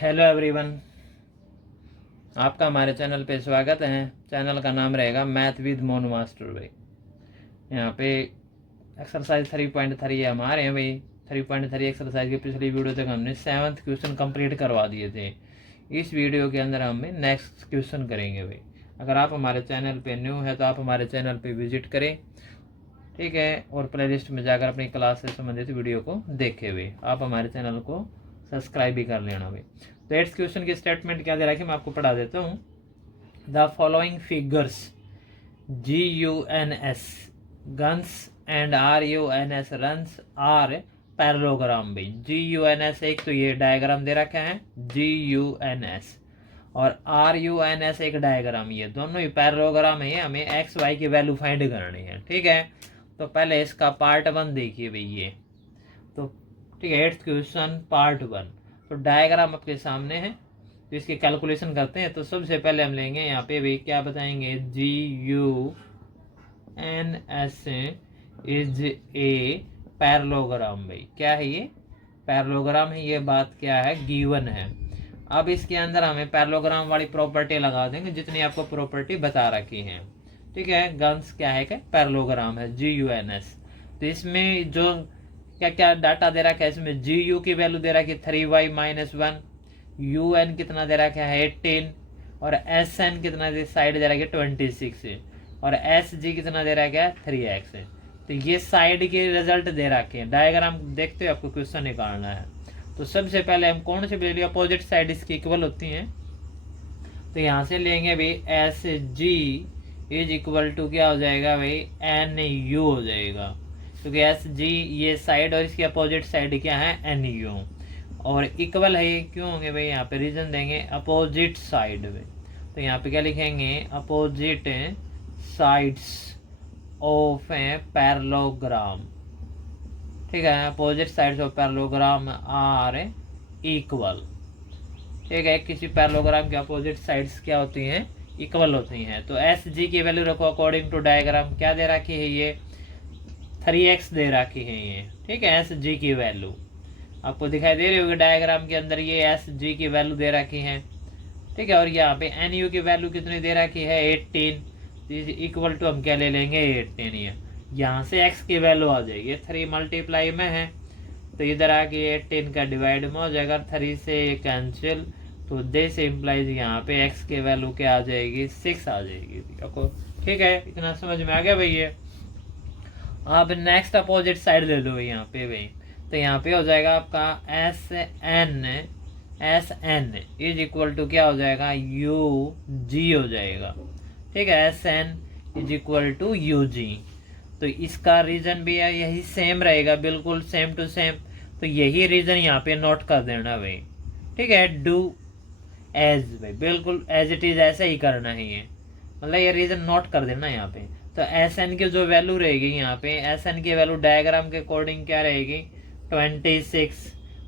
Hello everyone, आपका हमारे channel पे स्वागत है। चैनल का नाम रहेगा मैथ विद मोनू मास्टर भाई। यहाँ पे एक्सरसाइज 3.3 है हमारे हैं भाई। 3.3 एक्सरसाइज की पिछली वीडियो तक हमने 7th क्वेश्चन कंप्लीट करवा दिए थे। इस वीडियो के अंदर हमें नेक्स्ट क्वेश्चन करेंगे भाई। अगर आप हमारे चैनल पे न्यू है तो आप हमारे चैनल पे विजिट करें, ठीक है, और प्लेलिस्ट में जाकर अपनी क्लास से संबंधित वीडियो को देखे हुए आप हमारे चैनल को सब्सक्राइब भी कर लेना भाई। तो 8th क्वेश्चन की स्टेटमेंट क्या दे रहा है कि मैं आपको पढ़ा देता हूँ। The following figures GUNS guns and RUNS runs are parallelogram भाई। GUNS एक तो ये डायग्राम दे रखा है GUNS, और RUNS एक डायग्राम, ये दोनों ही पैरेललोग्राम है। हमें एक्स वाई की वैल्यू फाइंड करनी है, ठीक है। तो पहले इसका पार्ट 1 देखिए भाई ये तो, ठीक है। 8th question part 1। तो डायग्राम आपके सामने है, तो इसकी कैलकुलेशन करते हैं। तो सबसे पहले हम लेंगे यहाँ पे भी क्या बताएंगे, GUNS इज ए पैरेललोग्राम भाई। क्या है ये? पैरेललोग्राम है। ये बात क्या है, गिवन है। अब इसके अंदर हमें पैरेललोग्राम वाली प्रॉपर्टी लगा देंगे जितनी आपको प्रॉपर्टी बता रखी है, ठीक है। गन्स क्या है, पैरेललोग्राम है GUNS। तो इसमें जो क्या क्या डाटा दे रखा है, इसमें GU की वैल्यू दे रखी है 3y - 1, UN कितना दे रखा है 18, और SN कितना दे साइड दे रखा है 26 है, और SG कितना दे रखा है 3x है। तो ये साइड के रिजल्ट दे रखे हैं। डायग्राम देखते हो, आपको क्वेश्चन निकालना है। तो सबसे पहले हम कौन सी वैल्यू अपोजिट साइड इसकी इक्वल होती हैं, तो यहाँ से लेंगे भाई SG इज इक्वल टू क्या हो जाएगा भाई, NU हो जाएगा, क्योंकि SG ये साइड और इसकी अपोजिट साइड क्या है NU, और इक्वल है। क्यों होंगे भाई, यहाँ पे रीजन देंगे अपोजिट साइड में। तो यहाँ पे क्या लिखेंगे, opposite sides of a parallelogram, ठीक है। Opposite sides of parallelogram are equal, ठीक है। किसी पैरेललोग्राम के अपोजिट साइड्स क्या होती हैं, इक्वल होती हैं। तो SG की वैल्यू रखो अकॉर्डिंग टू डायग्राम, क्या दे रखी है ये 3x दे रखी है ये, ठीक है। SG की वैल्यू आपको दिखाई दे रही होगी डायग्राम के अंदर, ये SG की वैल्यू दे रखी है, ठीक है। और यहाँ पे NU की वैल्यू कितनी दे रखी है 18, इक्वल टू हम क्या ले लेंगे 18। ये यहाँ से x की वैल्यू आ जाएगी, 3 मल्टीप्लाई में है तो इधर आके 18 का डिवाइड में हो जाएगा, 3 से ये कैंसिल, तो दिस इम्प्लाइज यहाँ पे x की वैल्यू क्या आ जाएगी 6 आ जाएगी, ठीक है। इतना समझ में आ गया भाई ये। अब नेक्स्ट अपोजिट साइड ले लो यहाँ पे भाई। तो यहाँ पे हो जाएगा आपका SN इज इक्वल टू क्या हो जाएगा UG हो जाएगा, ठीक है। SN is equal to UG। तो इसका रीजन भी है यही सेम रहेगा, बिल्कुल सेम टू सेम। तो यही रीजन यहाँ पे नोट कर देना भाई, ठीक है। डू एज भाई, बिल्कुल एज इट इज ऐसे ही करना है ये, मतलब ये रीजन नोट कर देना यहाँ पे। तो SN की जो वैल्यू रहेगी यहाँ पे, SN की वैल्यू डायग्राम के अकॉर्डिंग क्या रहेगी 26,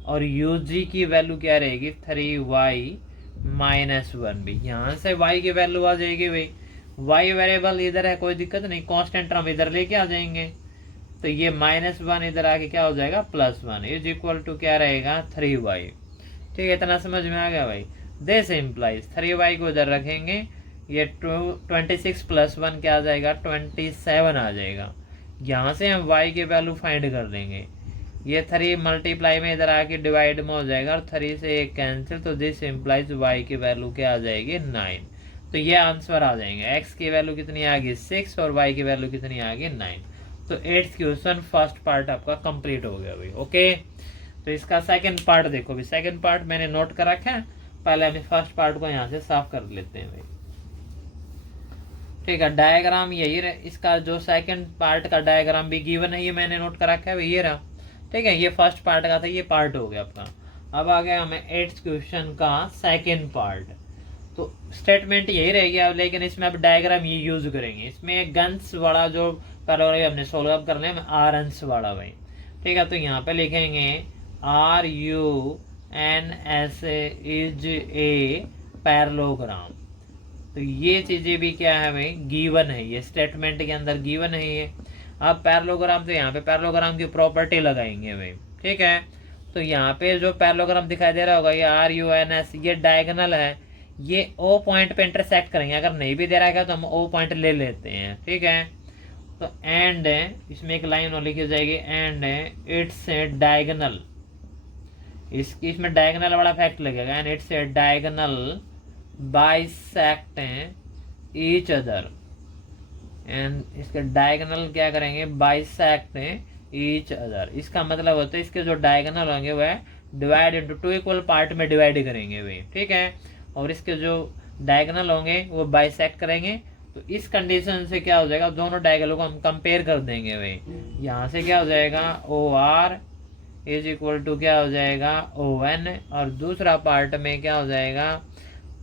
और UG की वैल्यू क्या रहेगी 3y - 1 भी। यहाँ से y की वैल्यू आ जाएगी भाई, y वेरिएबल इधर है, कोई दिक्कत नहीं, कांस्टेंट टर्म इधर लेके आ जाएंगे। तो ये -1 इधर आके क्या हो जाएगा +1 इज इक्वल टू क्या रहेगा 3y, ठीक है। इतना समझ में आ गया भाई। दिस इम्प्लाइज 3y को इधर रखेंगे, ये 26 + 1 क्या आ जाएगा 27 आ जाएगा। यहाँ से हम y की वैल्यू फाइंड कर देंगे, ये 3 मल्टीप्लाई में इधर आके डिवाइड में हो जाएगा, और 3 से एक कैंसिल, तो दिस इम्प्लाइज y की वैल्यू क्या आ जाएगी 9। तो ये आंसर आ जाएंगे, x की वैल्यू कितनी आ गई 6 और y की वैल्यू कितनी आ गई 9। तो 8th क्वेश्चन फर्स्ट पार्ट आपका कंप्लीट हो गया भाई, ओके। तो इसका सेकंड पार्ट देखो भाई, सेकंड पार्ट मैंने नोट कर रखा है, पहले हम फर्स्ट पार्ट को यहाँ से साफ कर लेते हैं भाई, ठीक है। डायग्राम यही रहे, इसका जो सेकंड पार्ट का डायग्राम भी गिवन है, ये मैंने नोट कर रखा है भाई, ये रहा, ठीक है। ये फर्स्ट पार्ट का था, ये पार्ट हो गया आपका। अब आ गया हमें 8th क्वेश्चन का सेकंड पार्ट। तो स्टेटमेंट यही रहेगी अब, लेकिन इसमें अब डायग्राम ये यूज करेंगे। इसमें गन्स वाला जो पहले हमने सोल्व कर लिया, RNS वाला भाई, ठीक है। तो यहाँ पे लिखेंगे RUNS इज ए पैरेललोग्राम। तो ये चीजें भी क्या है भाई, गिवन है, ये स्टेटमेंट के अंदर गिवन है ये। अब पैरेललोग्राम, तो यहाँ पे पैरेललोग्राम की प्रॉपर्टी लगाएंगे भाई, ठीक है। तो यहाँ पे जो पैरेललोग्राम दिखाई दे रहा होगा ये RUNS, ये डायगोनल है, ये O पॉइंट पे इंटरसेक्ट करेंगे। अगर नहीं भी दे रहा है तो हम O पॉइंट ले लेते हैं, ठीक है। तो एंड इसमें एक लाइन और लिखी जाएगी, एंड इट्स डायगोनल, इसमें डायगोनल वाला फैक्ट लगेगा, and its diagonal bisect each other, and इसके डायगोनल क्या करेंगे, बाइसेक्ट ईच अदर। इसका मतलब होता है इसके जो डायगोनल होंगे वह डिवाइड इनटू 2 इक्वल पार्ट में डिवाइड करेंगे वे, ठीक है। और इसके जो डायगोनल होंगे वो बाइसेक्ट करेंगे। तो इस कंडीशन से क्या हो जाएगा, दोनों डायगोनल को हम कंपेयर कर देंगे वे। यहाँ से क्या हो जाएगा, OR इज इक्वल टू क्या हो जाएगा, ON, और दूसरा पार्ट में क्या हो जाएगा,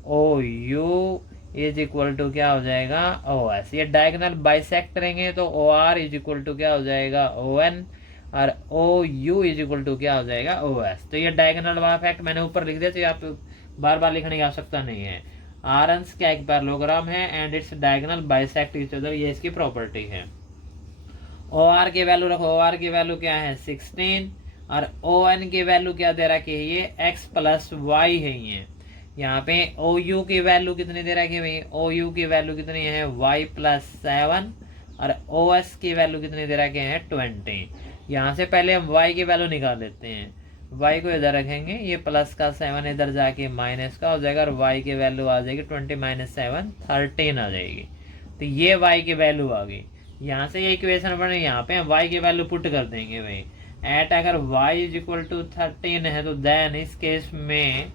OU इज इक्वल टू क्या हो जाएगा, OS। ये डायगोनल बाइसेक्ट करेंगे तो OR इज इक्वल टू क्या हो जाएगा, ON, और OU इज इक्वल टू क्या हो जाएगा, OS। तो ये डायगोनल वाला फैक्ट मैंने ऊपर लिख दिया, तो आप बार बार लिखने की आवश्यकता नहीं है। RNs क्या एक पैरेललोग्राम है and its diagonal bisect each other, ये इसकी प्रॉपर्टी है। OR की वैल्यू रखो, OR की वैल्यू क्या है 16, और ON की वैल्यू क्या दे रखी है, ये x प्लस y है। ये यहाँ पे OU की वैल्यू कितनी दे रखी है, OU की वैल्यू कितनी है, y प्लस 7, और OS की वैल्यू कितनी दे रखी है, 20। यहाँ से पहले हम y की वैल्यू निकाल लेते हैं, y को इधर रखेंगे, ये प्लस का 7 इधर जाके माइनस का हो जाएगा, और y की वैल्यू आ जाएगी 20 माइनस 7 13 आ जाएगी। तो ये y की वैल्यू आ गई। यहाँ से ये इक्वेशन बने, यहाँ पे हम y की वैल्यू पुट कर देंगे भाई। एट अगर y इज इक्वल टू 13 है तो देन इस केस में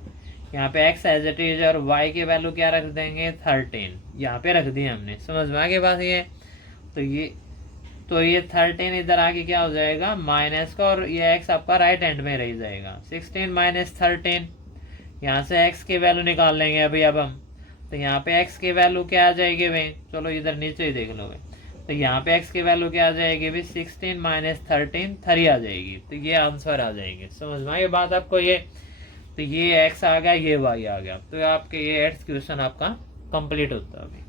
यहाँ पे x एज इट इज, और y की वैल्यू क्या रख देंगे, 13 यहाँ पे रख दी हमने। समझ में आ गई बात ये। तो ये 13 इधर आके क्या हो जाएगा, माइनस का, और ये x आपका राइट हैंड में रह जाएगा। 16 माइनस 13, यहाँ से x की वैल्यू निकाल लेंगे अभी अब हम। तो यहाँ पे x की वैल्यू क्या आ जाएगी भाई, चलो इधर नीचे ही देख लो भाई। तो यहाँ पे x की वैल्यू क्या आ जाएगी भाई, 16 माइनस 13 3 आ जाएगी। तो ये आंसर आ जाएंगे। समझ में आई बात आपको ये। तो ये x आ गया, ये y आ गया, तो आपके ये 8th क्वेश्चन आपका कंप्लीट होता है। अभी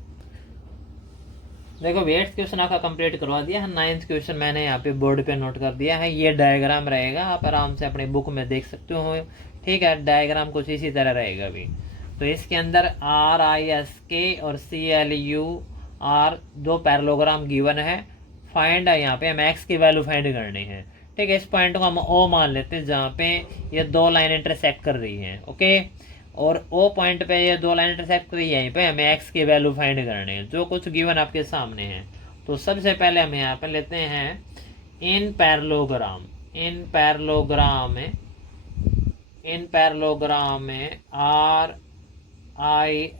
देखो 8th क्वेश्चन आपका कंप्लीट करवा दिया है। 9th क्वेश्चन मैंने यहाँ पे बोर्ड पे नोट कर दिया है। ये डायग्राम रहेगा, आप आराम से अपनी बुक में देख सकते हो, ठीक है। डायग्राम कुछ इसी तरह रहेगा अभी। तो इसके अंदर RISK और CLUR दो पैरेललोग्राम गिवन है। फाइंड है, यहाँ पे हम x की वैल्यू फाइंड करनी है, ठीक है। इस पॉइंट को हम O मान लेते हैं जहाँ पे ये दो लाइन इंटरसेक्ट कर रही हैं, ओके। और O पॉइंट पे ये दो लाइन इंटरसेक्ट कर रही है, यहीं पे हमें x की वैल्यू फाइंड करनी है, जो कुछ गिवन आपके सामने है। तो सबसे पहले हम यहाँ पे लेते हैं इन पैरेललोग्राम में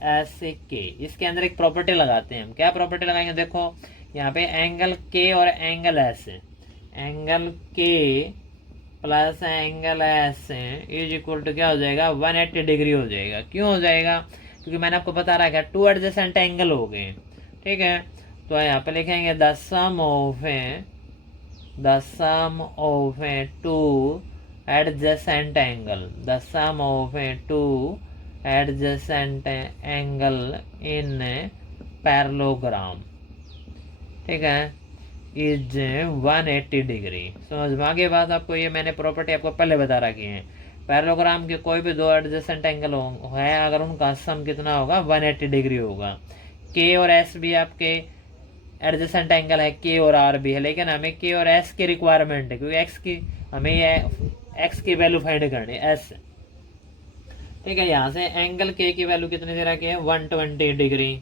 RISK। इसके अंदर एक प्रॉपर्टी लगाते हैं हम। क्या प्रॉपर्टी लगाएंगे, देखो यहाँ पे एंगल K और एंगल S है। Angle K plus angle S is equal to क्या हो जाएगा, 180 डिग्री हो जाएगा। क्यों हो जाएगा, क्योंकि मैंने आपको बता रहा है 2 एडजेसेंट एंगल हो गए, ठीक है। तो यहाँ पे लिखेंगे the sum of 2 adjacent angle, the sum of 2 adjacent angle in parallelogram, ठीक है, इज 180 डिग्री। समझ में आ गई बात आपको। ये मैंने प्रॉपर्टी आपको पहले बता रखी है। पैरेललोग्राम के कोई भी दो एडजेसेंट एंगल है, अगर उनका सम कितना होगा, 180 डिग्री होगा। K और S भी आपके एडजेसेंट एंगल है, K और R भी है, लेकिन हमें K और S की रिक्वायरमेंट है, क्योंकि हमें ये x की वैल्यू फाइंड करनी है, S, ठीक है। यहाँ से एंगल K की वैल्यू कितनी दे रखी है, 120 डिग्री,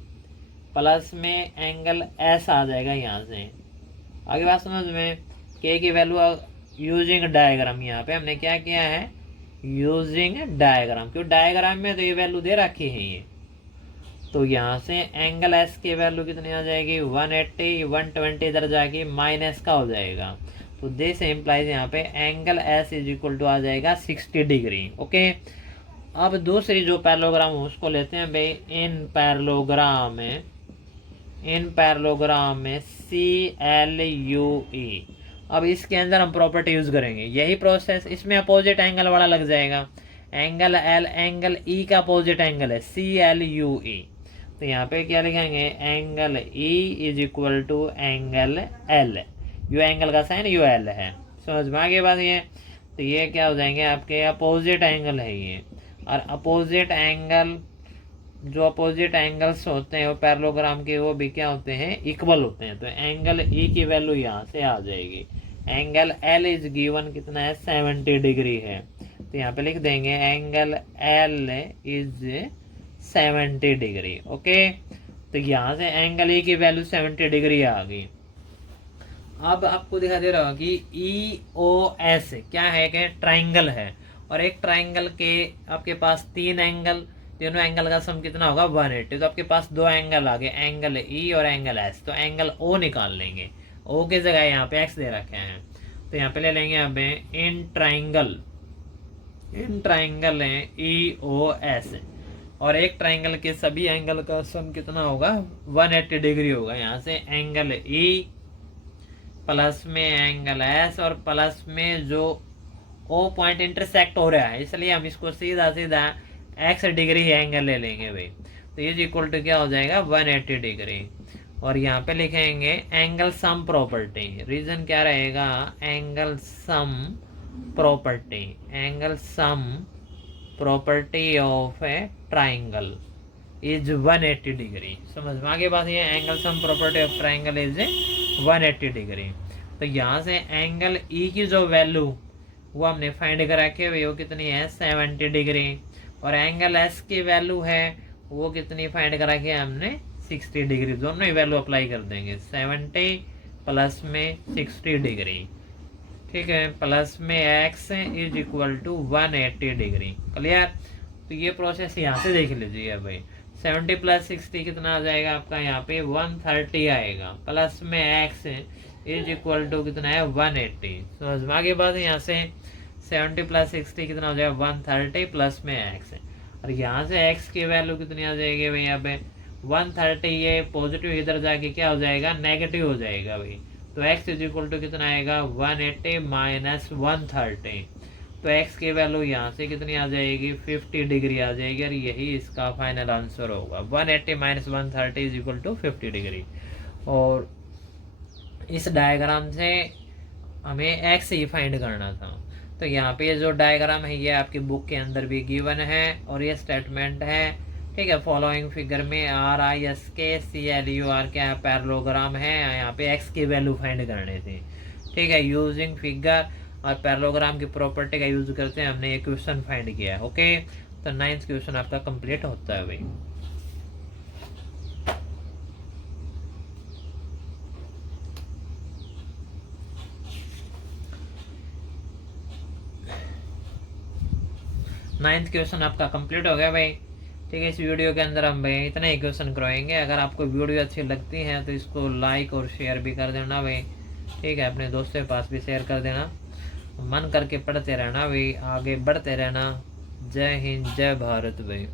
प्लस में एंगल S आ जाएगा यहाँ से। आगे बात समझ में। K की वैल्यू यूजिंग डायग्राम, यहाँ पे हमने क्या किया है, यूजिंग डायग्राम, क्यों डायग्राम में तो ये वैल्यू दे रखी है ये। तो यहाँ से एंगल S की वैल्यू कितनी आ जाएगी, 180, 120 इधर जाके माइनस का हो जाएगा। तो दिस इम्प्लाइज यहाँ पे angle S is equal to आ जाएगा 60 डिग्री, ओके। अब दूसरी जो पैरेललोग्राम उसको लेते हैं भाई इन पैरेललोग्राम में CLUE। अब इसके अंदर हम प्रॉपर्टी यूज करेंगे, यही प्रोसेस। इसमें अपोजिट एंगल वाला लग जाएगा, एंगल L, एंगल E का अपोजिट एंगल है CLUE। तो यहाँ पे क्या लिखेंगे, angle E is equal to angle L, U angle का साइन UL है। समझ में आ गई बात ये। तो ये क्या हो जाएंगे आपके अपोजिट एंगल है ये। और अपोजिट एंगल, जो अपोजिट एंगल्स होते हैं वो पैरेललोग्राम के, वो भी क्या होते हैं, इक्वल होते हैं। तो एंगल ई की वैल्यू यहाँ से आ जाएगी। एंगल एल इज गिवन कितना है, 70 डिग्री है। तो यहाँ पे लिख देंगे angle L is 70 degree. Okay, तो यहाँ से एंगल ई की वैल्यू 70 डिग्री आ गई। अब आपको दिखा दे रहा कि ई ओ एस क्या है, कि ट्राइंगल है। और एक ट्राइंगल के आपके पास 3 एंगल, तीनों एंगल का सम कितना होगा, 180। तो आपके पास 2 एंगल आ गए, एंगल ई और एंगल एस। तो एंगल ओ निकाल लेंगे। ओ की जगह यहाँ पे एक्स दे रखे हैं, तो यहाँ पे ले लेंगे अब इन ट्राइंगल है ई ओ एस। और एक ट्राइंगल के सभी एंगल का सम कितना होगा, 180 डिग्री होगा। यहाँ से एंगल ई प्लस में एंगल एस और प्लस में जो ओ पॉइंट इंटरसेक्ट हो रहा है, इसलिए हम इसको सीधा सीधा एक्स डिग्री एंगल ले लेंगे भाई। तो ये इक्वल टू क्या हो जाएगा, 180 डिग्री। और यहाँ पे लिखेंगे एंगल सम प्रॉपर्टी। रीजन क्या रहेगा, angle sum property, angle sum property of A triangle is 180 degree. समझ में आगे बात, ये angle sum property of triangle is 180 degree. तो यहाँ से एंगल ई की जो वैल्यू वो हमने फाइंड करा के वो कितनी है, 70 डिग्री। और एंगल एस की वैल्यू है वो कितनी फाइंड करा के हमने, 60 डिग्री। दोनों ही वैल्यू अप्लाई कर देंगे, 70 प्लस में 60 डिग्री। ठीक है, प्लस में X is equal to 180 degree. Clear. तो ये प्रोसेस यहाँ से देख लीजिए भाई, 70 प्लस 60 कितना आ जाएगा आपका, यहाँ पे 130 आएगा। प्लस में एक्स इज इक्वल टू कितना है, 180। समझ में आगे बात, यहाँ से 70 प्लस 60 कितना हो जाएगा, 130 प्लस में एक्स। और यहाँ से एक्स की वैल्यू कितनी आ जाएगी भाई, यहाँ पे 130, ये पॉजिटिव इधर जाके क्या हो जाएगा, नेगेटिव हो जाएगा भाई। तो x इज इक्वल टू कितना आएगा, 180 माइनस 130। तो x की वैल्यू यहाँ से कितनी आ जाएगी, 50 डिग्री आ जाएगी। और यही इसका फाइनल आंसर होगा, 180 minus 130 is equal to 50 degree. और इस डायग्राम से हमें x ही फाइंड करना था। तो यहाँ पे जो डायग्राम है ये आपकी बुक के अंदर भी गिवन है और ये स्टेटमेंट है। ठीक है, फॉलोइंग फिगर में आर आई एस के सी एल यू आर क्या है, पैरेललोग्राम है। यहाँ पे एक्स की वैल्यू फाइंड करनी थी। ठीक है, यूजिंग फिगर और पैरेललोग्राम की प्रॉपर्टी का यूज करते हैं हमने ये क्वेश्चन फाइंड किया है। ओके, तो 9th क्वेश्चन आपका कंप्लीट होता है भाई। नाइन्थ क्वेश्चन आपका कंप्लीट हो गया भाई। ठीक है, इस वीडियो के अंदर हम भाई इतने ही क्वेश्चन करवाएंगे। अगर आपको वीडियो अच्छी लगती है तो इसको लाइक और शेयर भी कर देना भाई। ठीक है, अपने दोस्तों के पास भी शेयर कर देना। मन करके पढ़ते रहना भाई, आगे बढ़ते रहना। जय हिंद, जय भारत भाई।